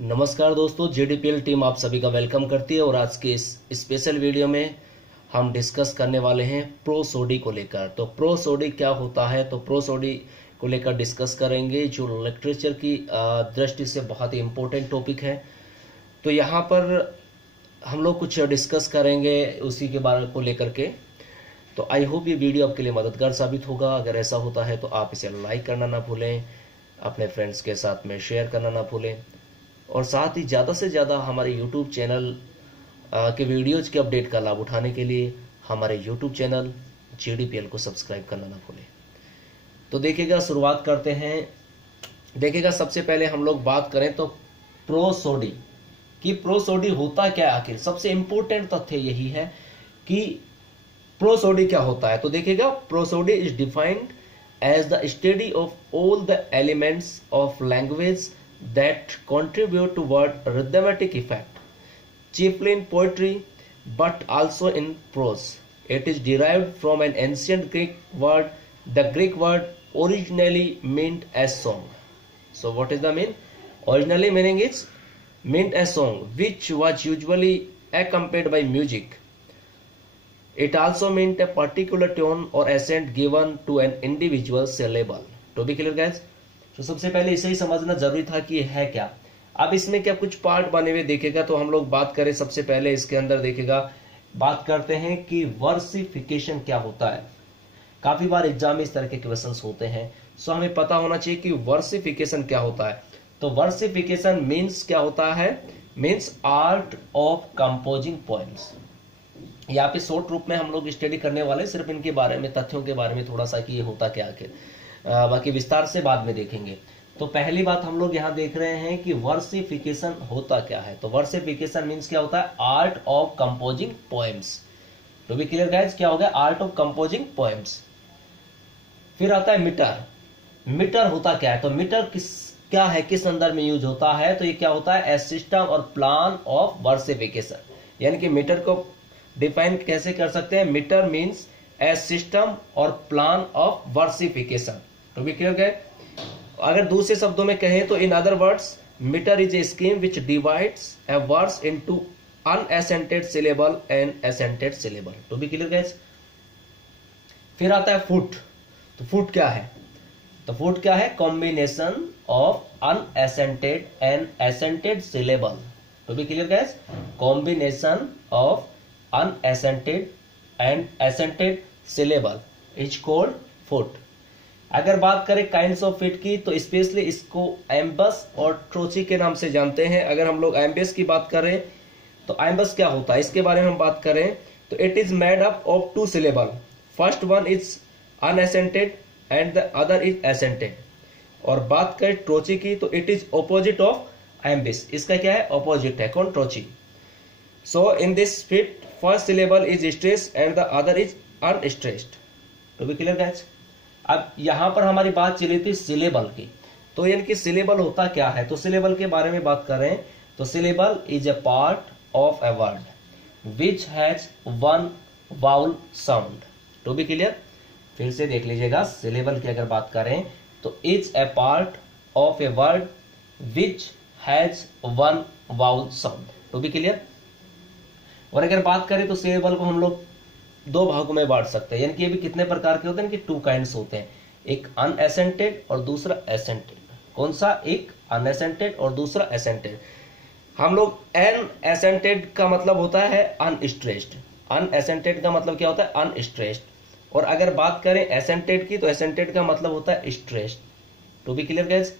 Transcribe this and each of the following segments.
नमस्कार दोस्तों, जेडीपीएल टीम आप सभी का वेलकम करती है और आज के इस स्पेशल वीडियो में हम डिस्कस करने वाले हैं प्रोसोडी को लेकर। तो प्रोसोडी क्या होता है, तो प्रोसोडी को लेकर डिस्कस करेंगे, जो लिटरेचर की दृष्टि से बहुत ही इम्पोर्टेंट टॉपिक है। तो यहाँ पर हम लोग कुछ डिस्कस करेंगे उसी के बारे को लेकर के। तो आई होप ये वीडियो आपके लिए मददगार साबित होगा। अगर ऐसा होता है तो आप इसे लाइक करना ना भूलें, अपने फ्रेंड्स के साथ में शेयर करना ना भूलें और साथ ही ज़्यादा से ज़्यादा हमारे यूट्यूब चैनल के वीडियोज के अपडेट का लाभ उठाने के लिए हमारे यूट्यूब चैनल जेडीपीएल को सब्सक्राइब करना ना भूलें। तो देखिएगा, शुरुआत करते हैं। देखिएगा, सबसे पहले हम लोग बात करें तो प्रोसोडी कि प्रोसोडी होता क्या है। आखिर सबसे इंपॉर्टेंट तथ्य यही है कि प्रोसोडी क्या होता है। तो देखिएगा, prosody is defined as the study of all the elements of language that contribute toward rhythmic effect, chiefly in poetry but also in prose. It is derived from an ancient Greek word. The Greek word originally meant as song. So what is the mean? Originally meaning is meant as song, which was usually accompanied by music. It also meant a particular tone or accent given to an individual syllable. To be clear guys, तो सबसे पहले इसे ही समझना जरूरी था कि ये है क्या। अब इसमें क्या कुछ पार्ट बने हुए देखेगा, तो हम लोग बात करें सबसे पहले इसके अंदर देखेगा, बात करते हैं कि वर्सिफिकेशन क्या होता है। काफी बार एग्जाम में इस तरह के क्वेश्चंस होते हैं, सो हमें पता होना चाहिए कि वर्सिफिकेशन क्या होता है। तो वर्सिफिकेशन मीन्स क्या होता है, means art of composing poems. यहाँ पे शॉर्ट रूप में हम लोग स्टडी करने वाले, सिर्फ इनके बारे में, तथ्यों के बारे में थोड़ा सा कि ये होता क्या आखिर, बाकी विस्तार से बाद में देखेंगे। तो पहली बात हम लोग यहाँ देख रहे हैं कि वर्सिफिकेशन होता क्या है। तो वर्सिफिकेशन मींस क्या होता है, art of composing poems. To be clear guys, क्या हो गया, आर्ट ऑफ कंपोजिंग पोएम्स। फिर आता है मीटर। मीटर होता क्या है, तो मीटर क्या है, किस अंदर में यूज होता है। तो ये क्या होता है, ए सिस्टम और प्लान ऑफ वर्सिफिकेशन। यानी कि मीटर को डिफाइन कैसे कर सकते हैं, मीटर मीन्स ए सिस्टम और plan of versification. To be clear guys, अगर दूसरे शब्दों में कहें तो in other words, meter is a scheme which divides a words into unaccented syllable and accented syllable. To be clear guys. फिर आता है फुट। तो फुट क्या है, तो फुट क्या है, combination of unaccented and accented syllable. To be clear guys, combination of unaccented and accented syllable is called foot. अगर बात करें काइंड्स ऑफ फिट की, तो स्पेशली इसको एम्बस और ट्रोची के नाम से जानते हैं। अगर हम लोग एम्बस की बात करें तो एम्बस क्या होता है, इसके बारे में हम बात करें तो it is made up of two syllable. First one is unaccented and the other is accented. और बात करें ट्रोची की, तो it is opposite of iambus. इसका क्या है, ऑपोजिट है, कौन, trochee. So in this foot first syllable is stressed and the other is unstressed. To be clear guys. अब यहां पर हमारी बात चली थी सिलेबल की। तो यानी कि सिलेबल होता क्या है, तो सिलेबल के बारे में बात करें तो syllable is a part of a word which has one vowel sound. To be clear, फिर से देख लीजिएगा, सिलेबल की अगर बात करें तो is a part of a word which has one vowel sound. To be clear. और अगर बात करें तो सिलेबल को हम लोग दो भागों में बांट सकते हैं, यानी कि ये भी कितने प्रकार के होते हैं कि टू काइंड्स होते हैं, एक अनएसेंटेड और दूसरा एसेंटेड। कौन सा, एक अनएसेंटेड और दूसरा एसेंटेड। हम लोग अनएसेंटेड का मतलब होता है अनस्ट्रेस्ड, अनएसेंटेड का मतलब क्या होता है, अनस्ट्रेस्ड। और अगर बात करें एसेंटेड की, तो एसेंटेड का मतलब होता है stressed. To be clear guys.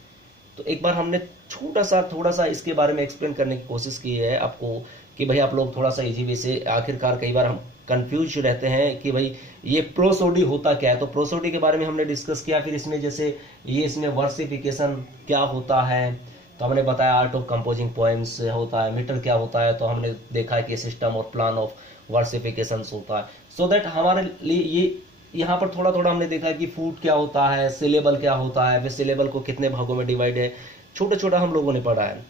तो एक बार हमने थोड़ा सा इसके बारे में एक्सप्लेन करने की कोशिश की है आपको कि भाई आप लोग थोड़ा सा इजी वे से, आखिरकार कई बार हम कंफ्यूज रहते हैं कि भाई ये प्रोसोडी होता क्या है। तो प्रोसोडी के बारे में हमने डिस्कस किया। फिर इसमें जैसे ये इसमें वर्सिफिकेशन क्या होता है, तो हमने बताया आर्ट ऑफ कंपोजिंग पोएम्स होता है। मीटर क्या होता है, तो हमने देखा है कि सिस्टम और प्लान ऑफ वर्सिफिकेशन होता है। सो दैट हमारे लिए ये यहाँ पर थोड़ा थोड़ा हमने देखा कि फूट क्या होता है, सिलेबल क्या होता है, फिर सिलेबल को कितने भागों में डिवाइड है, छोटा छोटा हम लोगों ने पढ़ा है।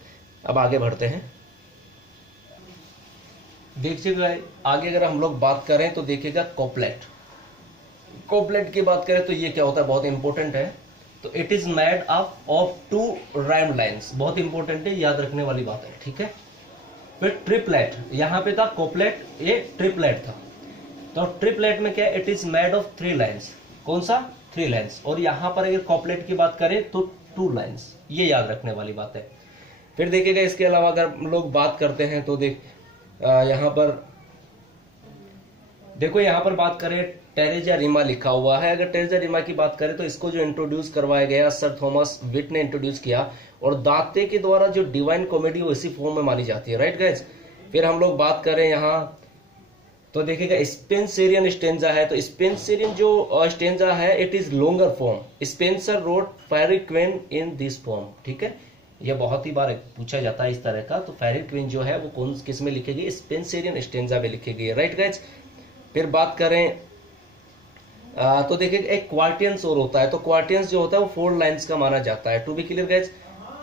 अब आगे बढ़ते हैं। देखिएगा आगे अगर हम लोग बात करें तो देखिएगा कोपलेट। कोपलेट की बात करें तो ये क्या होता है, बहुत इंपॉर्टेंट है। तो it is made up of 2 rhyme lines, बहुत इंपॉर्टेंट है, याद रखने वाली बात है, ठीक है। फिर ट्रिपलेट, यहां पे था कोपलेट, ये ट्रिपलेट था। तो ट्रिपलेट में क्या है, it is made of 3 lines, कौन सा 3 लाइन्स, और यहां पर अगर कॉपलेट की बात करें तो 2 लाइन्स, ये याद रखने वाली बात है। फिर देखिएगा इसके अलावा अगर हम लोग बात करते हैं तो यहां पर देखो, यहां पर बात करें टेरेजा रिमा लिखा हुआ है। अगर टेरेजा रिमा की बात करें तो इसको जो इंट्रोड्यूस करवाया गया सर थॉमस विट ने इंट्रोड्यूस किया, और दाते के द्वारा जो डिवाइन कॉमेडी वो इसी फॉर्म में मानी जाती है, राइट गाइज। फिर हम लोग बात करें यहाँ तो देखिएगा स्पेंसरियन स्टेंजा है, तो स्पेंसरियन जो स्टेंजा है it is longer form. Spenser wrote Fairy Queen in this form, ठीक है, यह बहुत ही बार पूछा जाता है इस तरह का। तो फेयरी क्वीन जो है वो कौन किस में लिखी गई, स्पेंसरियन स्टेंजा में लिखी गई है, राइट गाइज। फिर बात करें तो देखिए एक क्वार्टियंस और होता है, तो क्वार्टियंस जो होता है वो 4 लाइन्स का माना जाता है, टू बी क्लियर गाइज।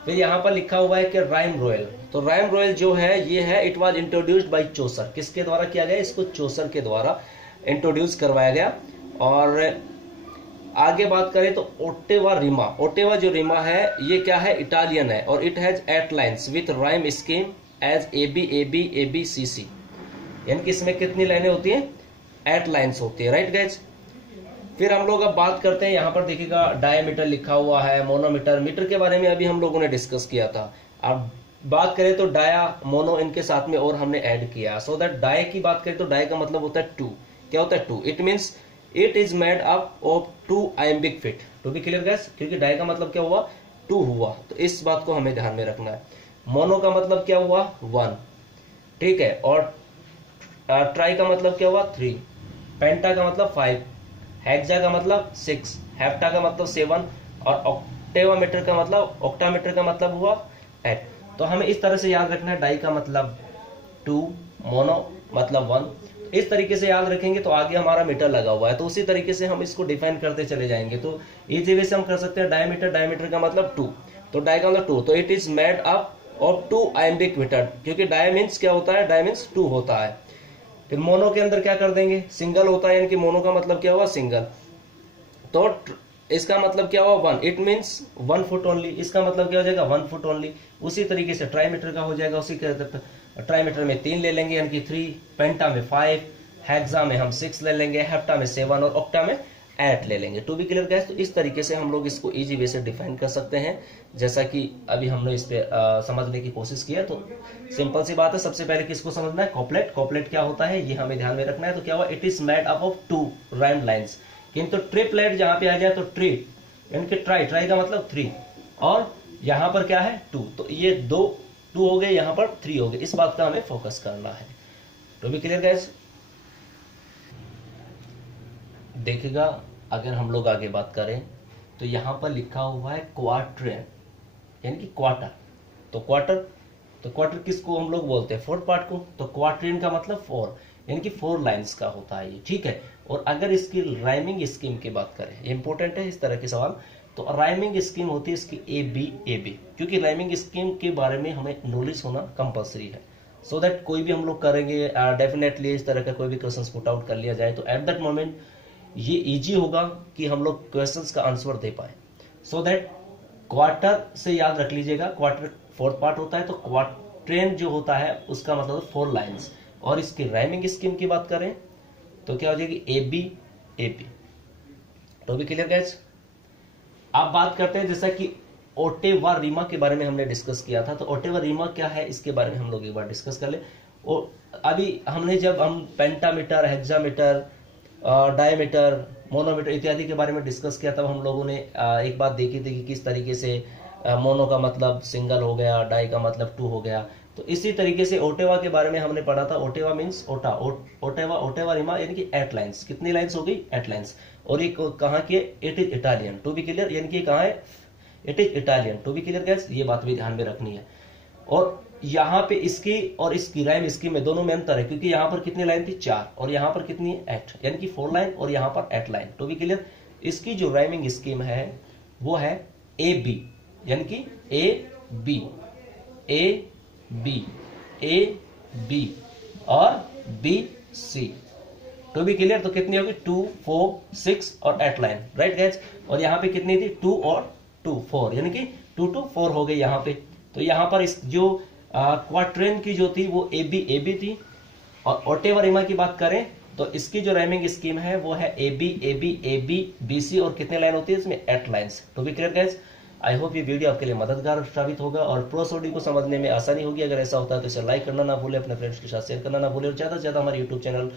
फिर यहाँ पर लिखा हुआ है कि राइम रॉयल, तो राइम रॉयल जो है ये है इट वाज इंट्रोड्यूस्ड बाय चौसर, किसके द्वारा किया गया, इसको चौसर के द्वारा इंट्रोड्यूस करवाया गया। और आगे बात करें तो ओटेवा रिमा, ओटेवा जो रिमा है ये क्या है, इटालियन है, और it has 8 lines with rhyme scheme as ABABABCC, यानी कि इसमें कितनी लाइनें होती हैं, 8 लाइन्स होती है, राइट गाइज। फिर हम लोग अब बात करते हैं, यहाँ पर देखिएगा डायमीटर लिखा हुआ है, मोनोमीटर, मीटर के बारे में अभी हम लोगों ने डिस्कस किया था। अब बात करें तो डाया मोनो इनके साथ में और हमने ऐड किया, सो दैट डाय की बात करें तो डाय का मतलब होता है 2, क्या होता है 2, it means it is made up of 2 iambic feet, to be clear guys, क्योंकि डाय का मतलब क्या हुआ, 2 हुआ, तो इस बात को हमें ध्यान में रखना है। मोनो का मतलब क्या हुआ, 1, ठीक है, और ट्राई का मतलब क्या हुआ, 3, पेंटा का मतलब 5, हेक्सा का मतलब 6, हेप्टा का मतलब 7, और ऑक्टेवामीटर का मतलब, ऑक्टामीटर का मतलब हुआ 8। तो हमें इस तरह से याद रखना है, डाई का मतलब 2, मोनो मतलब 1, इस तरीके से याद रखेंगे तो आगे हमारा मीटर लगा हुआ है, तो उसी तरीके से हम इसको डिफाइन करते चले जाएंगे। तो इजी वे से हम कर सकते हैं डायमीटर, डायमीटर का मतलब 2, तो डाई का मतलब 2, तो it is made up of 2 iambic meter, क्योंकि डाई मीन्स क्या होता है, डाई मीन्स 2 होता है। फिर मोनो के अंदर क्या कर देंगे, सिंगल होता है, यानी कि मोनो का मतलब क्या हुआ, सिंगल, तो इसका मतलब क्या हुआ 1, इट मीन्स 1 फुट ओनली, इसका मतलब क्या हो जाएगा 1 फुट ओनली। उसी तरीके से ट्राईमीटर का हो जाएगा, उसी के ट्राईमीटर में 3 ले लेंगे यानी कि 3, पेंटा में 5, हेक्सा में हम 6 ले लेंगे, हेप्टा में 7 और ऑक्टा में 8 ले लेंगे, टू बी क्लियर गाइस। तो इस तरीके से हम लोग इसको इजी वे से डिफाइन कर सकते हैं, जैसा कि अभी हमने इस पे समझने की कोशिश किया। तो सिंपल सी बात है, सबसे पहले किसको समझना है, कॉपलेट, कॉपलेट क्या होता है ये हमें ध्यान में रखना है। तो क्या हुआ, it is made up of 2 rhyme lines, किंतु ट्रिपलेट जहां पे आ जाए तो ट्री यानी कि ट्राई, ट्राई का मतलब 3, और यहां पर क्या है 2, तो ये 2 हो गए, यहां पर 3 हो गए, इस बात का हमें फोकस करना है, टू बी क्लियर गाइस। देखिएगा अगर हम लोग आगे बात करें तो यहां पर लिखा हुआ है क्वार्ट्रेन, यानी कि क्वार्टर, तो क्वार्टर किसको हम लोग बोलते हैं, 4th पार्ट को, तो क्वार्ट्रेन का मतलब 4, यानी कि 4 लाइंस का होता है ये, ठीक है। और अगर इसकी राइमिंग स्कीम की बात करें, इंपॉर्टेंट है इस तरह के सवाल, तो राइमिंग स्कीम होती है इसकी AB, क्योंकि राइमिंग स्कीम के बारे में हमें नॉलेज होना कंपलसरी है, सो दैट कोई भी हम लोग करेंगे डेफिनेटली इस तरह का कोई भी क्वेश्चन पुट आउट कर लिया जाए तो एट दैट मोमेंट ये इजी होगा कि हम लोग क्वेश्चंस का आंसर दे पाए। सो दैट क्वार्टर से याद रख लीजिएगा, क्वार्टर 4th पार्ट होता है, तो क्वार्ट्रेन जो होता है उसका मतलब 4 लाइंस, और इसकी राइमिंग स्कीम की बात करें तो क्या हो जाएगी AB, तो भी क्लियर गाइस। आप बात करते हैं जैसा कि ओटेवा रीमा के बारे में हमने डिस्कस किया था, तो ओटेवा रीमा क्या है इसके बारे में हम लोग एक बार डिस्कस कर ले। और अभी हमने जब हम पेंटामीटर, हेक्सामीटर, डायमीटर, मोनोमीटर इत्यादि के बारे में डिस्कस किया, तब हम लोगों ने एक बात देखी थी कि किस तरीके से मोनो का मतलब सिंगल हो गया, डाई का मतलब 2 हो गया। तो इसी तरीके से ओटेवा के बारे में हमने पढ़ा था, ओटेवा मींस ओटेवा रिमा यानी कि 8 लाइंस, कितनी लाइंस हो गई 8 लाइंस, और ये कहाँ की है, it is Italian, to be clear, यानी कि कहाँ है, it is Italian, to be clear guys, ये बात भी ध्यान में रखनी है। और यहाँ पे इसकी और इसकी राइम स्कीम में दोनों में अंतर है, क्योंकि यहाँ पर कितनी लाइन थी 4 और यहाँ पर कितनी है 8, यानी कि 4 लाइन और यहाँ पर 8 लाइन, टू बी क्लियर। इसकी जो राइमिंग स्कीम है वो है AB, यानी कि AB और BC, टू बी क्लियर, तो कितनी होगी 2 4 6 और 8 लाइन, राइट गाइस। और यहाँ पे कितनी थी 2 और 2 4, यानी कि 2 2 4 हो गई यहाँ पे। तो यहाँ पर इस जो क्वाट्रेन की जो थी वो ए बी थी। और ऑटेवर रिमा की बात करें तो इसकी जो राइमिंग स्कीम है वो है ए बी बी सी, और कितने लाइन होती है इसमें 8 lines. To be clear guys, I hope ये वीडियो आपके लिए मददगार साबित होगा और प्रोसोडी को समझने में आसानी होगी। अगर ऐसा होता है तो इसे लाइक करना ना भूले, अपने फ्रेंड्स के साथ शेयर करना ना भूले, और ज्यादा से ज्यादा हमारे यूट्यूब चैनल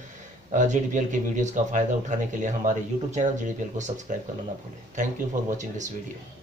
JDPL के वीडियोस का फायदा उठाने के लिए हमारे यूट्यूब चैनल JDPL को सब्सक्राइब करना ना भूले। Thank you for watching this video.